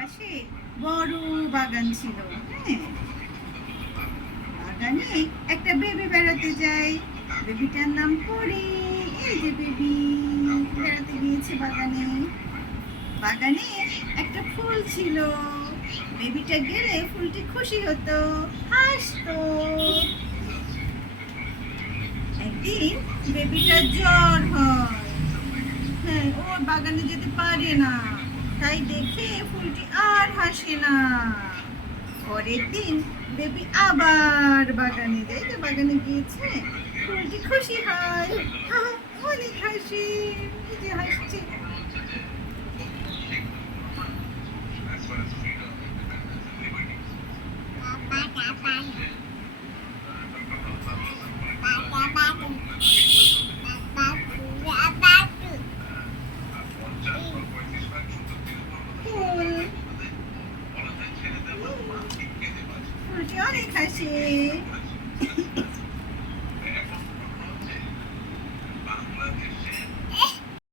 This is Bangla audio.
পাশে বড় বাগান ছিল। হ্যাঁ, বাগানে একটা বেবি বেড়াতে যায়। বেবিটার নাম পরি। এই যে বেবি বেড়াতে গিয়েছে বাগানে। বাগানে একটা ফুল ছিল। বেবিটা গেলে ফুলটি খুশি হতো, হাসতো। একদিন বেবিটার জ্বর হয়। হ্যাঁ, ও বাগানে যেতে পারে না। তাই দেখে ফুলটি আর হাসে না। পরের দিন বেবি আবার বাগানে যায়, যে বাগানে গিয়েছে। ফুলটি খুশি হয়, অনেক হাসি, এই যে হাসছে। ফুল, ফুলটি অনেক হাসে।